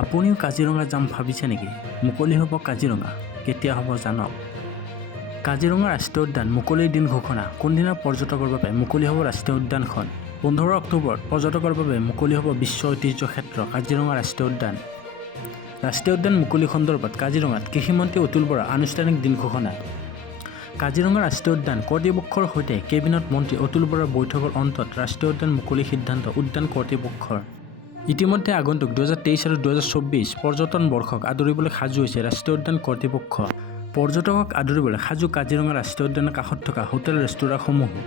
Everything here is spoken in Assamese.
আপুনিও কাজিৰঙা যাম ভাবিছে নেকি? মুকলি হ'ব কাজিৰঙা, কেতিয়া হ'ব জানক? কাজিৰঙা ৰাষ্ট্ৰীয় উদ্যান মুকলিৰ দিন ঘোষণা। কোনদিনা পৰ্যটকৰ বাবে মুকলি হ'ব ৰাষ্ট্ৰীয় উদ্যানখন? 15 অক্টোবৰত পৰ্যটকৰ বাবে মুকলি হ'ব বিশ্ব ঐতিহ্য ক্ষেত্ৰ কাজিৰঙা ৰাষ্ট্ৰীয় উদ্যান। ৰাষ্ট্ৰীয় উদ্যান মুকলি সন্দৰ্ভত কাজিৰঙাত কৃষিমন্ত্ৰী অতুল বৰাৰ আনুষ্ঠানিক দিন ঘোষণা। কাজিৰঙা ৰাষ্ট্ৰীয় উদ্যান কৰ্তৃপক্ষৰ সৈতে কেবিনেট মন্ত্ৰী অতুল বৰাৰ বৈঠকৰ অন্তত ৰাষ্ট্ৰীয় উদ্যান মুকলিৰ সিদ্ধান্ত উদ্যান কৰ্তৃপক্ষৰ। ইতিমধ্যে আগন্তুক 2023 আৰু 2024 পৰ্যটন বৰ্ষক আদৰিবলৈ সাজু হৈছে ৰাষ্ট্ৰীয় উদ্যান কৰ্তৃপক্ষ। পৰ্যটকক আদৰিবলৈ সাজু কাজিৰঙা ৰাষ্ট্ৰীয় উদ্যানৰ কাষত থকা হোটেল ৰেস্তোৰাঁসমূহো।